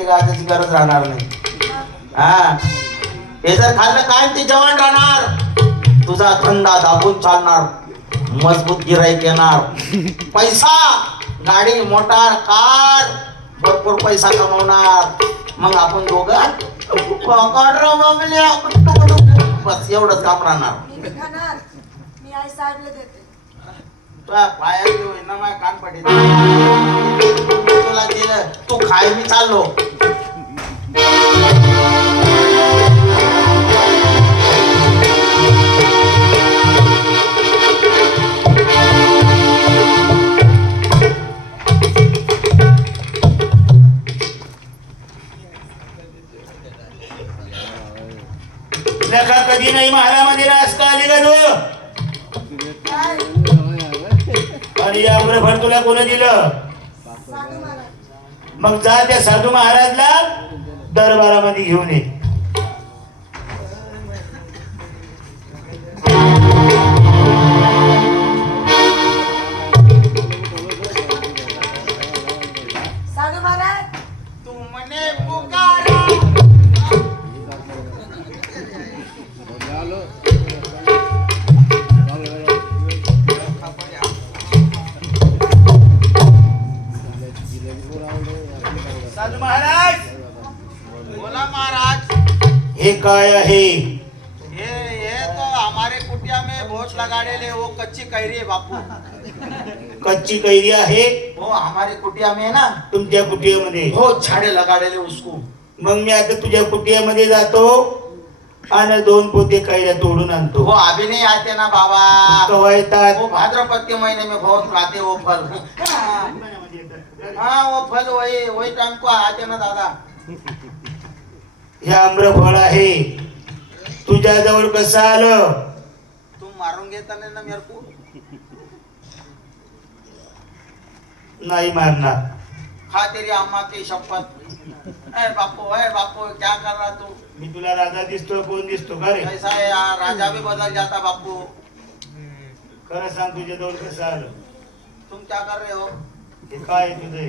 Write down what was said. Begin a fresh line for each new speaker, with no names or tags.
गाजाची गरज राहणार नाही. हा? हे जर खाल्लं काय ते जेवण राहणार. तुझा धंदा दाबून चालणार. मजबूत गिराईक येणार. पैसा गाडी मोटार कार भरपूर पैसा कमवणार. मग आपण दोघं. बस एवढंच काम राहणार. माझ्या कान पडेल तुला दिलं तू खाय मी चाललो.
लेखा कधी नाही महालामध्ये नाचता आली का तू? आणि या भर तुला कोण दिलं?
साधू महाराज
मग जा त्या साधू महाराजला दरबारामध्ये घेऊन ये.
साधू महाराज
तू म्हणे पुकारा
साधू महाराज!
बोला महाराज!
हे काय आहे?
ये ये तो हमारे कुटिया में बहुत लगाड़े वो कच्ची कैरी है बापू।
कच्ची कैरी आहे?
वो हमारे कुटिया में है ना?
तुमच्या कुटियामध्ये?
बहुत झाड़े लगाड़े उसको।
मग मी आता तुझ्या कुटियामध्ये जातो? आणि दोन पोते कैऱ्या तोडून आणतो.
वो अभी नहीं आते ना बाबा.
कवा येतात
वो भाद्रपद के महीने में बहुत आते वो फल. हाँ वो फल वही वही टाइम को आते ना दादा.
हे आम्रफळ आहे. तुझ्या जवळ कसं आलं?
तुम मारून घेता नहीं ना मेरे को
नाही मारणार.
खा तेरी अम्मा की शपथ. ए बापू ए बापू क्या कर रहा तू?
मी तुला राजा दिसतो कोण दिसतो? का रे?
ऐसा है यार राजा भी बदल जाता बापू.
खरं सांग तुझ्या जवळ कसं आलं.
तुम क्या कर रहे हो?
हे काय आहे तुझं हे?